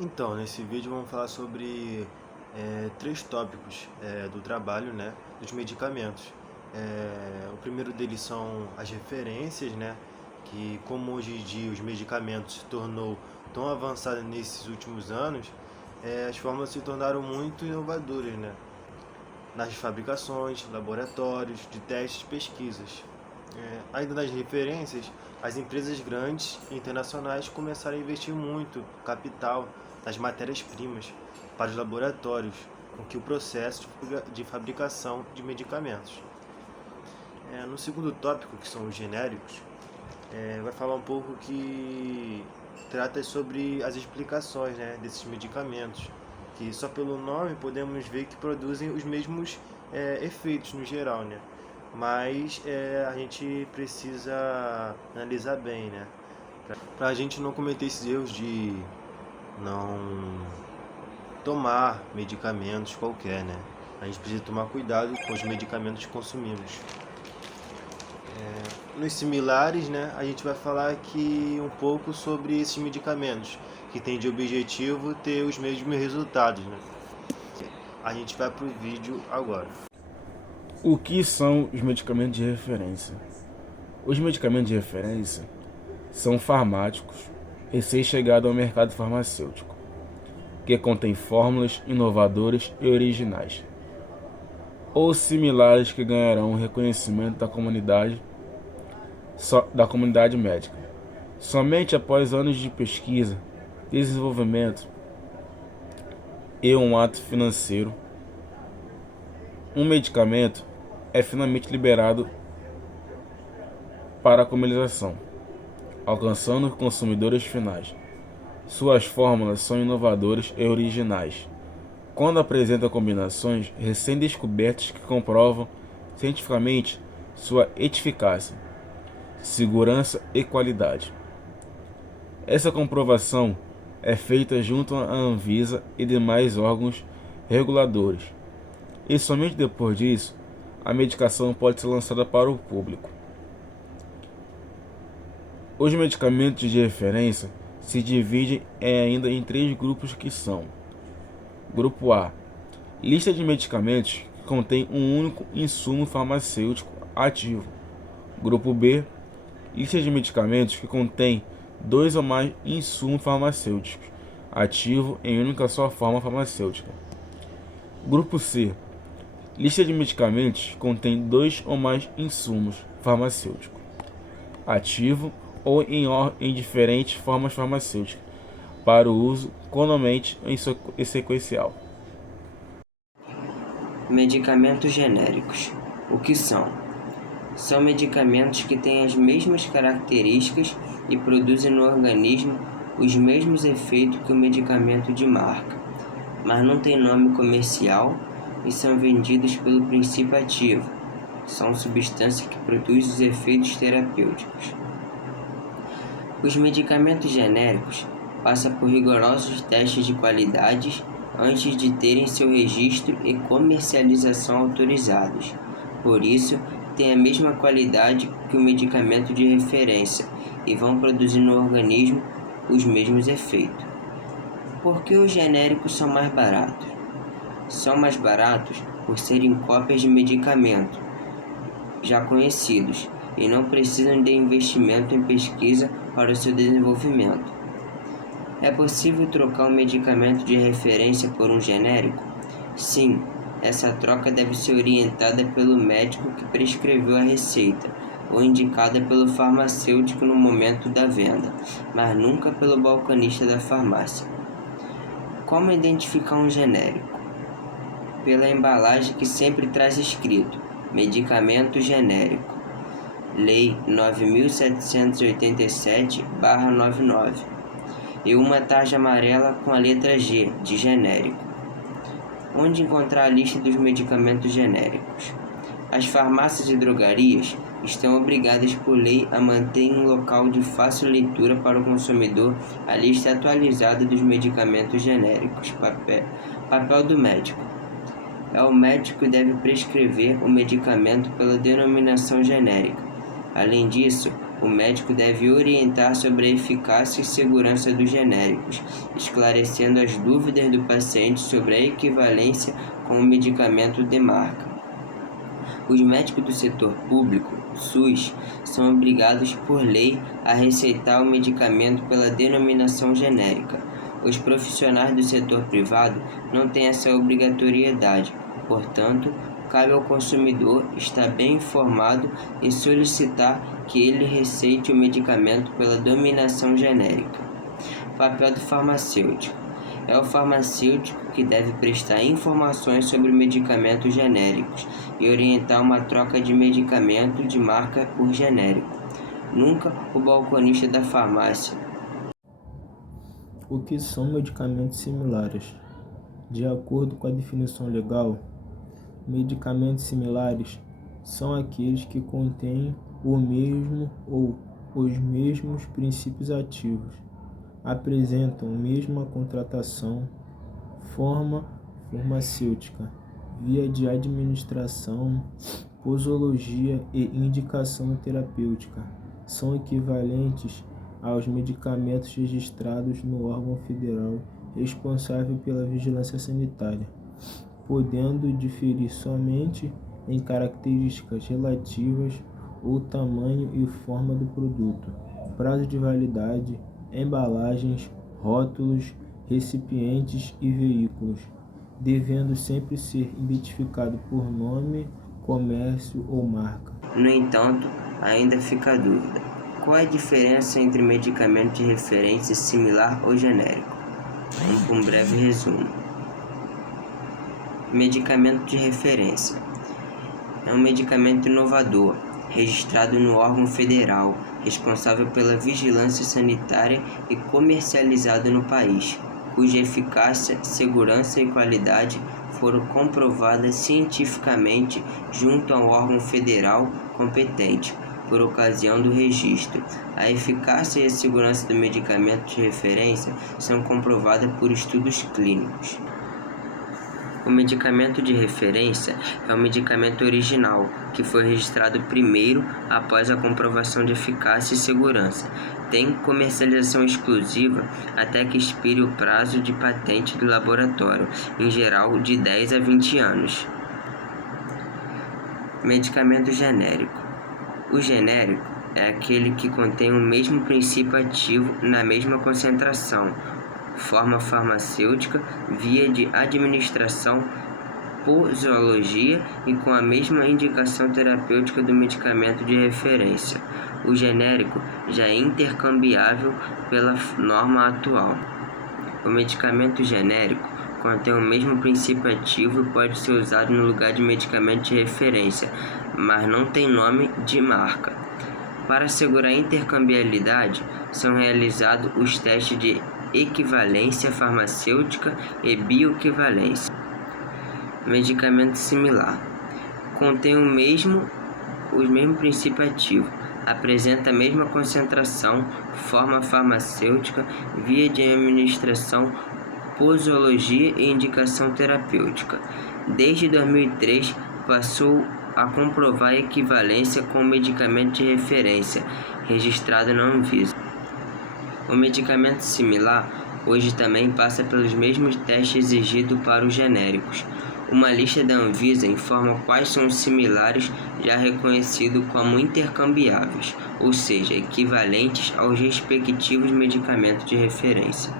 Então, nesse vídeo vamos falar sobre três tópicos do trabalho, né, dos medicamentos. O primeiro deles são as referências, né, que como hoje em dia os medicamentos se tornou tão avançado nesses últimos anos, as fórmulas se tornaram muito inovadoras, né, nas fabricações, laboratórios, de testes, pesquisas. Ainda nas referências, as empresas grandes e internacionais começaram a investir muito capital nas matérias-primas para os laboratórios, com que o processo de fabricação de medicamentos. No segundo tópico, que são os genéricos, vai falar um pouco que trata sobre as explicações, né, desses medicamentos, que só pelo nome podemos ver que produzem os mesmos efeitos no geral, né? Mas a gente precisa analisar bem, né? Para a gente não cometer esses erros de não tomar medicamentos qualquer, né? A gente precisa tomar cuidado com os medicamentos que consumimos. Nos similares, né, a gente vai falar aqui um pouco sobre esses medicamentos, que tem de objetivo ter os mesmos resultados, né? A gente vai pro vídeo agora. O que são os medicamentos de referência? Os medicamentos de referência são farmáticos recém-chegados ao mercado farmacêutico, que contêm fórmulas inovadoras e originais, ou similares que ganharão reconhecimento da comunidade médica, somente após anos de pesquisa, desenvolvimento e um ato financeiro. Um medicamento é finalmente liberado para a comercialização, alcançando os consumidores finais. Suas fórmulas são inovadoras e originais, quando apresentam combinações recém-descobertas que comprovam cientificamente sua eficácia, segurança e qualidade. Essa comprovação é feita junto à Anvisa e demais órgãos reguladores, e somente depois disso a medicação pode ser lançada para o público. Os medicamentos de referência se dividem ainda em três grupos que são: Grupo A, lista de medicamentos que contém um único insumo farmacêutico ativo. Grupo B, lista de medicamentos que contém dois ou mais insumos farmacêuticos ativo em única só forma farmacêutica. Grupo C, lista de medicamentos que contém dois ou mais insumos farmacêuticos ativo ou em diferentes formas farmacêuticas para o uso comumente em sequencial. Medicamentos genéricos. O que são? São medicamentos que têm as mesmas características e produzem no organismo os mesmos efeitos que o medicamento de marca, mas não têm nome comercial e são vendidos pelo princípio ativo. São substâncias que produzem os efeitos terapêuticos. Os medicamentos genéricos passam por rigorosos testes de qualidade antes de terem seu registro e comercialização autorizados. Por isso, têm a mesma qualidade que o medicamento de referência e vão produzir no organismo os mesmos efeitos. Por que os genéricos são mais baratos? São mais baratos por serem cópias de medicamento já conhecidos e não precisam de investimento em pesquisa para o seu desenvolvimento. É possível trocar um medicamento de referência por um genérico? Sim, essa troca deve ser orientada pelo médico que prescreveu a receita ou indicada pelo farmacêutico no momento da venda, mas nunca pelo balconista da farmácia. Como identificar um genérico? Pela embalagem que sempre traz escrito medicamento genérico. Lei 9.787/99 e uma tarja amarela com a letra G de genérico. Onde encontrar a lista dos medicamentos genéricos? As farmácias e drogarias estão obrigadas por lei a manter em um local de fácil leitura para o consumidor a lista atualizada dos medicamentos genéricos. Papel do médico. É o médico que deve prescrever o medicamento pela denominação genérica. Além disso, o médico deve orientar sobre a eficácia e segurança dos genéricos, esclarecendo as dúvidas do paciente sobre a equivalência com o medicamento de marca. Os médicos do setor público, SUS, são obrigados por lei a receitar o medicamento pela denominação genérica. Os profissionais do setor privado não têm essa obrigatoriedade, portanto, cabe ao consumidor estar bem informado e solicitar que ele receite o medicamento pela denominação genérica. Papel do farmacêutico. É o farmacêutico que deve prestar informações sobre medicamentos genéricos e orientar uma troca de medicamento de marca por genérico. Nunca o balconista da farmácia. O que são medicamentos similares? De acordo com a definição legal, medicamentos similares são aqueles que contêm o mesmo ou os mesmos princípios ativos, apresentam mesma contratação, forma farmacêutica, via de administração, posologia e indicação terapêutica, são equivalentes aos medicamentos registrados no órgão federal responsável pela vigilância sanitária, podendo diferir somente em características relativas ao tamanho e forma do produto, prazo de validade, embalagens, rótulos, recipientes e veículos, devendo sempre ser identificado por nome, comércio ou marca. No entanto, ainda fica a dúvida: qual é a diferença entre medicamento de referência similar ou genérico? Um breve resumo. Medicamento de referência é um medicamento inovador, registrado no órgão federal, responsável pela vigilância sanitária e comercializado no país, cuja eficácia, segurança e qualidade foram comprovadas cientificamente junto ao órgão federal competente, por ocasião do registro. A eficácia e a segurança do medicamento de referência são comprovadas por estudos clínicos. O medicamento de referência é o medicamento original, que foi registrado primeiro após a comprovação de eficácia e segurança. Tem comercialização exclusiva até que expire o prazo de patente do laboratório, em geral de 10 a 20 anos. Medicamento genérico. O genérico é aquele que contém o mesmo princípio ativo na mesma concentração, forma farmacêutica, via de administração, posologia e com a mesma indicação terapêutica do medicamento de referência. O genérico já é intercambiável pela norma atual. O medicamento genérico contém o mesmo princípio ativo e pode ser usado no lugar de medicamento de referência, mas não tem nome de marca. Para assegurar a intercambiabilidade, são realizados os testes de equivalência farmacêutica e bioequivalência. Medicamento similar. Contém os mesmos princípios ativos, apresenta a mesma concentração, forma farmacêutica, via de administração, posologia e indicação terapêutica. Desde 2003, passou a comprovar a equivalência com o medicamento de referência, registrado na Anvisa. O medicamento similar hoje também passa pelos mesmos testes exigidos para os genéricos. Uma lista da Anvisa informa quais são os similares já reconhecidos como intercambiáveis, ou seja, equivalentes aos respectivos medicamentos de referência.